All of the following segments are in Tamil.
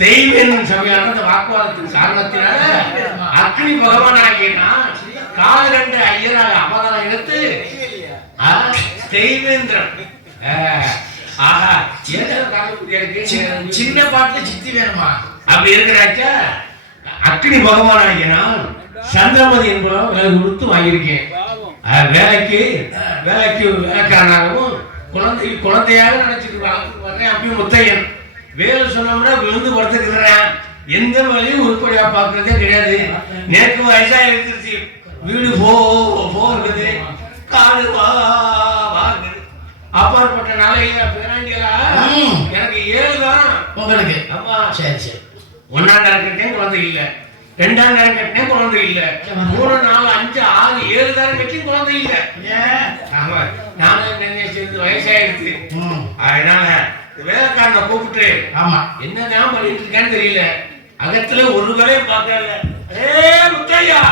தெய்வம் சமையலான அந்த வாக்குவாதத்துக்கு காரணத்தினால அக்னி பகவான் ஆகியனா கால் கண்ட ஐயராக அவதாரம் எடுத்து தெய்வேந்திரன் ஆஹா சின்ன பாட்டுல சித்தி வேணுமா அப்படி இருக்கிறாச்சா அக்னி பகவான் ஆகியனா சந்திரமதி என்பவன் வேலை கொடுத்து வாங்கியிருக்கேன். வேலைக்கு வேலைக்காரனாகவும் குழந்தையாக நினைச்சிட்டு வர்றேன். அப்பயும் முத்தையன் வேலை சொன்னோம்னா விழுந்து படுத்துக்கிறேன். எந்த வேலையும் உருப்படியா பாக்குறதே கிடையாது. நேற்று வயசா எடுத்துருச்சு. வீடு போகுது, காடு வாங்குது. அப்பாற்பட்ட நாளையில பேராண்டிகளா எனக்கு 7 தான் உங்களுக்கு. ஆமா சரி சரி. 1ஆம் தரம் கட்டினேன் குழந்தை இல்ல, 2ஆம் தரம் கட்டினேன் குழந்தை இல்ல, 3, 4, 5, 6, 7 தரம் கட்டியும் குழந்தை இல்ல. ஆமா நானும் நினைச்சது வயசாயிடுச்சு. அதனால வேலைக்காரனை கூப்பிட்டு ஆமா என்னதான் பண்ணிட்டு இருக்கேன்னு தெரியல. அகத்துல ஒரு வேலையை பார்க்கல. முத்தையா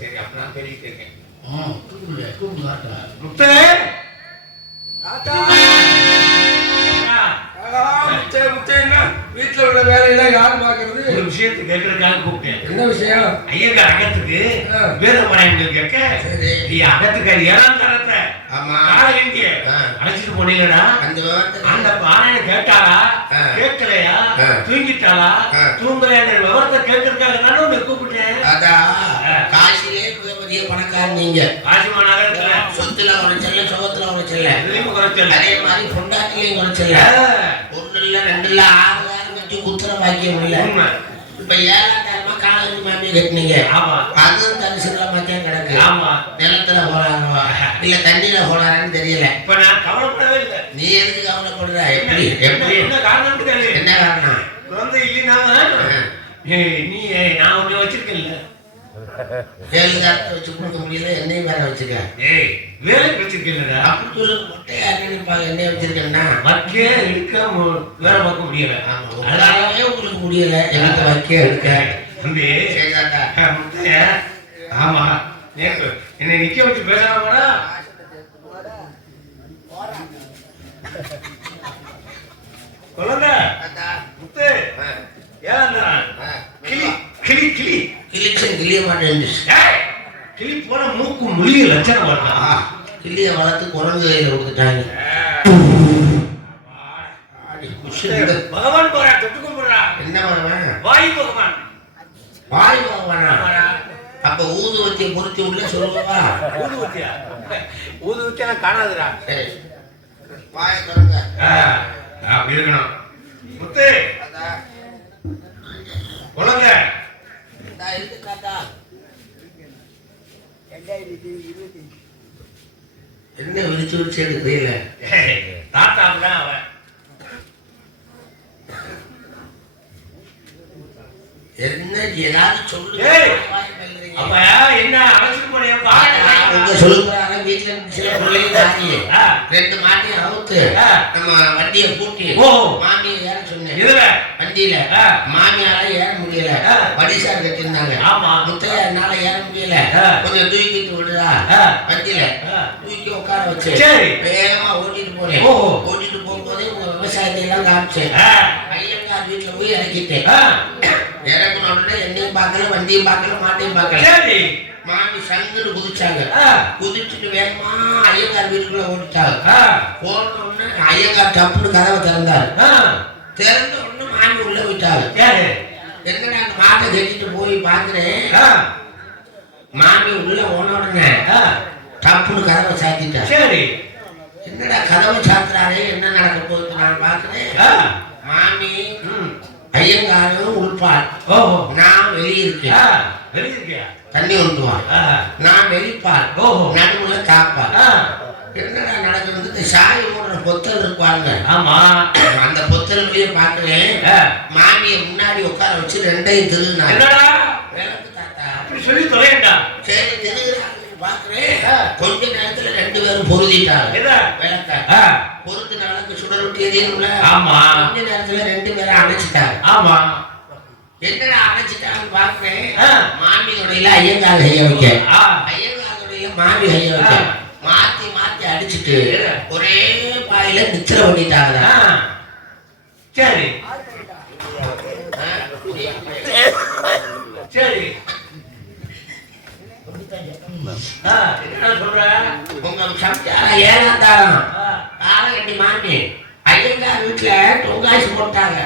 சரி அப்பதான் தெரிவிட்டு இருக்கேன். முத்தே வீட்டுல உள்ள வேலையெல்லாம் யாரு பாக்குறது? ஒரு விஷயத்தை கேட்கறதுக்காக கூப்பிட்டேன். என்ன விஷயம்? ஐயக்கார் அகத்துக்கு வேதமராயங்கள் கேட்க நீ அகத்துக்கார் 7ஆம் தரத்தை அழைச்சிட்டு போனீங்கடா. அந்த பாராயணம் கேட்டாளா கேட்கலையா தூங்கிட்டாளா தூங்கலையா விவரத்தை கேட்கறதுக்காக தானே உன்னை கூப்பிட்டேன். காசிலே பெரிய பணக்காரன் நீங்க. காசிமா நகரத்துல சொத்துல குறைச்சல, சுகத்துல குறைச்சல, அதே மாதிரி பொண்டாட்டிலையும் குறைச்சல. 1 இல்ல 2 இல்ல 6 வாரம் கட்டி குத்துற பாக்கியம் இல்ல. இப்ப 7ஆம் தரமா காலேஜ் மாட்டி கட்டினீங்க. அதுவும் தரிசனமா தான் கிடக்கு. நிலத்துல போறாங்க இல்ல தண்ணியில போறாங்கன்னு தெரியல. இப்ப நான் கவலைப்படவே இல்லை. நீ எதுக்கு கவலைப்படுற? எப்படி என்ன காரணம்? என்ன காரணம்? குழந்தை இல்லைன்னா நீ நான் ஒண்ணு வச்சிருக்கேன்ல, 7 தரத்தை வச்சு கொடுக்க முடியல, என்னையும் வேற வச்சிருக்க. வேலைக்கு வச்சிருக்கேன்டா. அப்படி சொல்லு மொட்டையா நினைப்பாங்க என்னைய வச்சிருக்கேன்னா. வைக்க எடுக்க வேலை பார்க்க முடியல. அதனாலே உங்களுக்கு முடியல. எனக்கு வைக்க எடுக்க முத்தையா. ஆமா என்னை நிக்க வச்சு பேசாமடா. குழந்தை முத்து கிளி கிளி கிளிச்சன் கிளிய மாட்டேன். கிளி போன மூக்கு முழிய லட்சணம் பண்ணா. கிளிய வளர்த்து குரங்கு கையில கொடுத்துட்டாங்க. பகவான் போறா தொட்டு கும்பிடுறா. என்ன பகவான்? வாயு பகவான். வாயு பகவானா? அப்ப ஊதுவத்தியை பொருத்தி உள்ள சொல்லுவா. ஊதுவத்தியா? ஊதுவத்தியா காணாதுடா. வாய திறங்க. அப்படி இருக்கணும். முத்து குழந்தை இருக்கு தாத்தா. என்ன விரிச்சு விரிச்சு எடுக்கல தாத்தா தான் அவன். என்ன ஏதாவது சொல்லு. அப்ப என்ன அழைச்சிட்டு போனேன் உங்க சொல்லுறாங்க. வீட்டுல சில பிள்ளைங்க தாண்டி 2 மாட்டியும் அவுத்து நம்ம வண்டியை பூட்டி மாமியை ஏற சொன்னேன். வண்டியில மாமியால ஏற முடியல. வடிசார் கட்டிருந்தாங்க. முத்தையா என்னால ஏற முடியல, கொஞ்சம் தூக்கிட்டு விடுறா. வண்டியில தூக்கி உட்கார வச்சு வேகமா ஓட்டிட்டு போனேன். ஓட்டிட்டு போகும்போதே உங்க விவசாயத்தை எல்லாம் காமிச்சேன். ஐயங்கார் வீட்டுல போய் இறக்கிட்டேன். இறக்குன உடனே என்னையும் பார்க்கல, வண்டியும் பார்க்கல, மாட்டையும் பார்க்கல. மாமி சங்குன்னு குதிச்சாங்க. குதிச்சுட்டு வேகமா ஐயங்கார் வீட்டுக்குள்ள ஓடிட்டாங்க. போன உடனே ஐயங்கார் தப்புன்னு கதவை திறந்தாரு. திறந்த உடனே மாமி உள்ள போயிட்டாங்க. என்னடா அந்த மாட்டை கட்டிட்டு போய் பாக்குறேன். மாமி உள்ள போன உடனே தப்புன்னு கதவை சாத்திட்டா. என்னடா கதவை சாத்துறாரு, என்ன நடக்க போகுது நான் பாக்குறேன். மாமி ஐயங்காரும் உள்பால், நான் வெளியிருக்கேன். தண்ணி ஒன்றுவான், நான் வெளிப்பால், நடுவுல காப்பால். என்னடா நடக்கிறது? சாய் போடுற பொத்தல் இருக்குவாங்க. ஆமா, அந்த பொத்தல் வெளியே பாக்குறேன். மாமியை முன்னாடி உட்கார வச்சு 2ஐயும் திருநாங்க. அப்படி சொல்லி தொலைண்டா. சரி திருகிறாங்க பாக்குறேன். கொஞ்ச நேரத்துல 2 பேரும் பொருதிட்டாங்க. பொருத்தின அளவுக்கு சுடர் விட்டு எரியும்ல. கொஞ்ச நேரத்துல 2 பேரும் அணைச்சிட்டாங்க. ஆமா, என்னடா அணைச்சிட்டாங்க பாக்குறேன். மாமியோடையில ஐயங்கார் கைய வைக்க, ஐயங்காரோடையில மாமி கைய வச்சு மாத்தி மாத்தி அடிச்சுட்டு ஒரே பாயில நிச்சல பண்ணிட்டாங்க. சரி சரி என்ன சொல்ற? உங்க சமைச்சாரா 7ஆம் தாரம் காலை கட்டி மாமி ஐயங்கார் வீட்டுல தொங்காசு போட்டாங்க.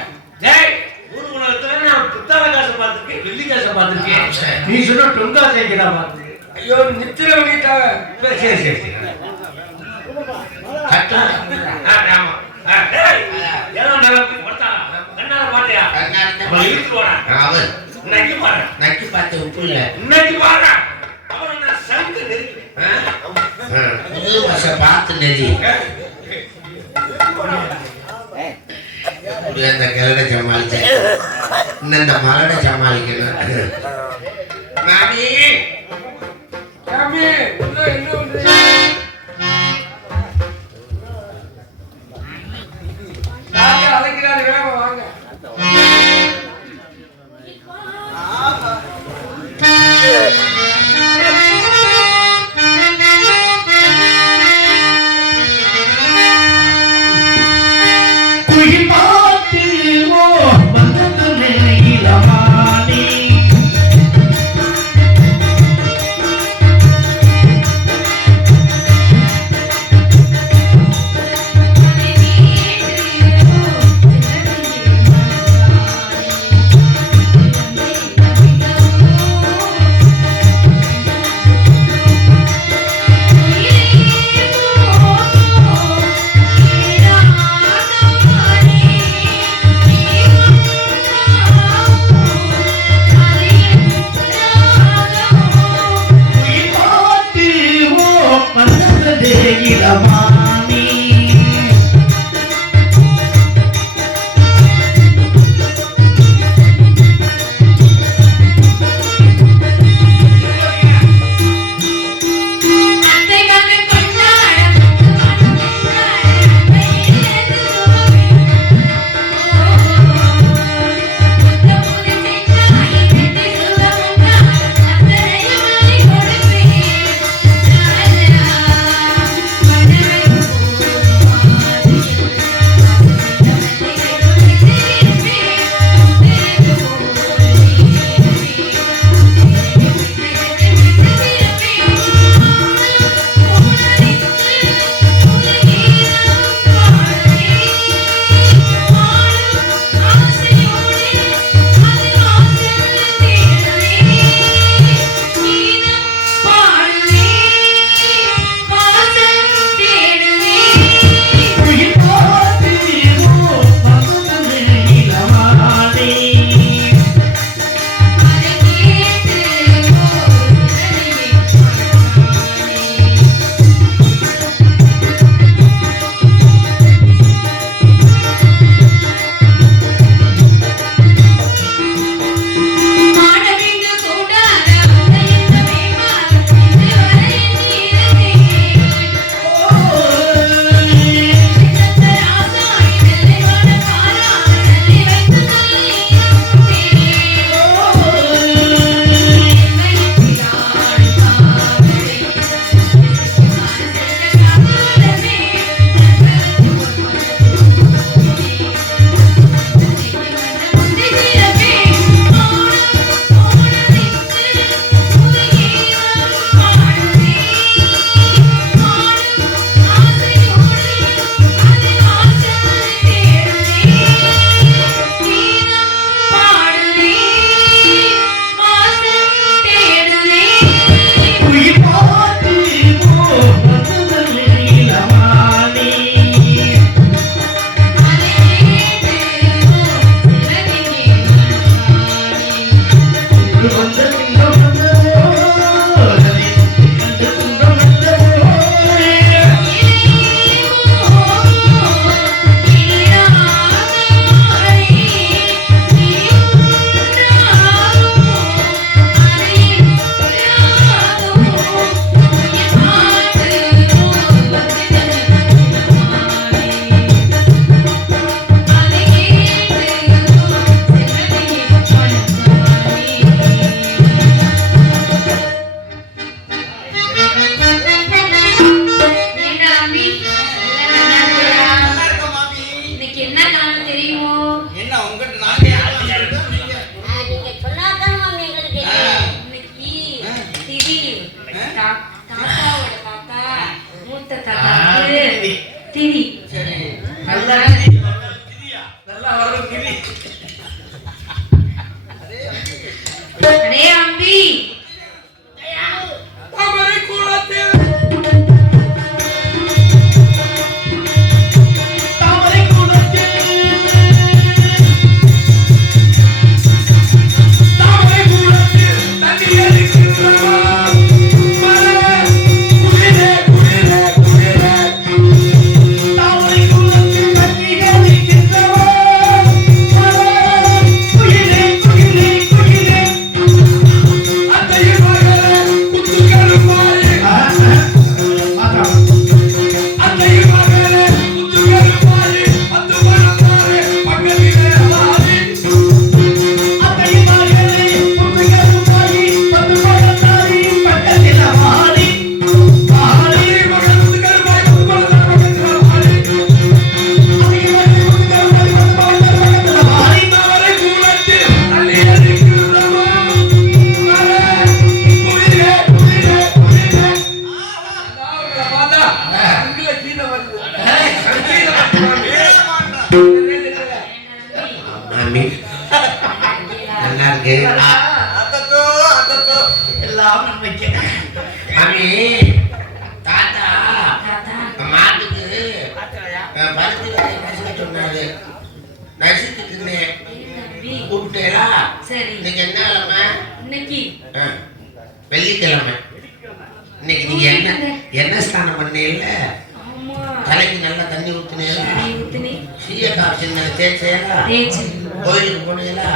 நான் புத்தாள காசை பார்த்துருக்கேன், வெள்ளி காசை பார்த்துருக்கேன். நீ சொன்ன டொங்காசை எங்கடா பார்த்து? ஐயோ நித்திர பண்ணிட்டாங்க. சரி சரி சரி நக்கி பார்த்து உப்பு இல்ல பார்த்து நெறி அந்த கிளட சமாளிச்ச இந்த மலட சமாளிக்கணும். மாமி சாமி என்ன அழைக்கிறாரு, வேகமா வாங்க. நல்லா இருக்கு. எல்லாம் நன்மைக்கு. மாமி தாத்தா மாட்டுக்கு பருத்தி வேலையை நசுக்க சொன்னாரு. நசுக்கிட்டு இருந்தேன். கூப்பிட்டேரா? இன்னைக்கு என்ன கிழமை? இன்னைக்கு வெள்ளிக்கிழமை. இன்னைக்கு நீங்க என்ன ஸ்நானம் பண்ணீங்கல்ல? தலைக்கு நல்லா தண்ணி ஊத்துனீங்களா? சீயக்காய் சின்ன தேய்ச்சேலா? கோயிலுக்கு போனீங்களா?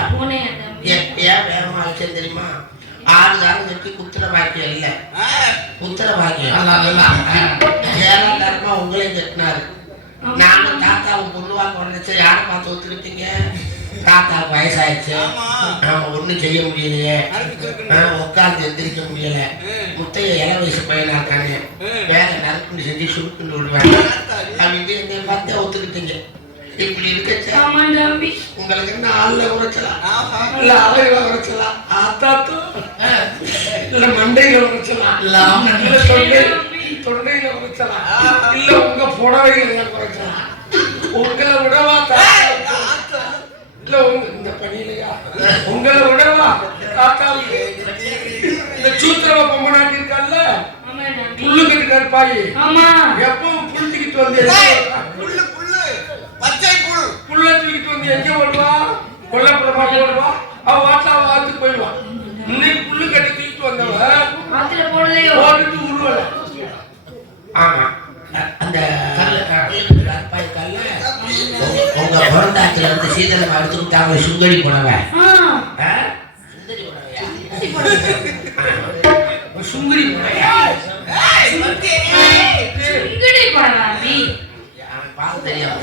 ஏன் வேகமா அழைச்சேன் தெரியுமா? 6 தாரம் கட்டி குத்துற பாக்கியம் இல்ல. குத்துற பாக்கியம் 7ஆம் தாரமா உங்களையும் கட்டினாரு. நானும் தாத்தாவும் பொண்ணுவாக்க உடனே யாரை பார்த்து ஒத்துக்கிட்டீங்க? தாத்தாவுக்கு வயசாயிடுச்சு, நாம ஒண்ணும் செய்ய முடியலையே, உட்காந்து எந்திரிக்க முடியல, முத்தைய இள வயசு பையனா இருக்கானே, வேலை நறுக்குன்னு செஞ்சு சுருக்குன்னு விடுவாங்க அப்படின்னு என்னை பார்த்து ஒத்துக்கிட்டீங்க. இப்படி இருக்கச்சா உங்களுக்கு என்ன ஆள்ல உரைச்சலாம், இல்ல அலையில உரைச்சலாம், ஆத்தாத்தோ இல்ல மண்டையில உரைச்சலாம், இல்ல தொண்டையில உரைச்சலாம், இல்ல உங்க புடவையில உரைச்சலாம். உங்களை விடவா இல்ல இந்த பணியிலையா உங்களை விடவா தாத்தாவுக்கு இந்த சூத்திரவ பொம்மனாட்டி இருக்கல்ல, புல்லு கட்டு கற்பாயி எப்பவும் புளிச்சுக்கிட்டு வந்து புல்ல தூக்கிட்டு வந்து எங்க வருவா? கொல்லப்புறமா போடுவா. அவ வாட்டா வாத்துக்கு போயிடுவா. இன்னைக்கு புல்லு கட்டி தூக்கிட்டு வந்தவ போட்டுட்டு உருவல. ஆமா அந்த கற்பாய் கல்ல உங்க பிறந்தாத்துல வந்து சீதளம் எடுத்துக்கிட்டாங்க. சுங்கடி புடவை, சுங்கடி புடவையா? பார்த்து தெரியாம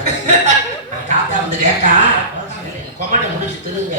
தாத்தா வந்து கேட்டா கொமட்டை முடிச்சு திருங்க.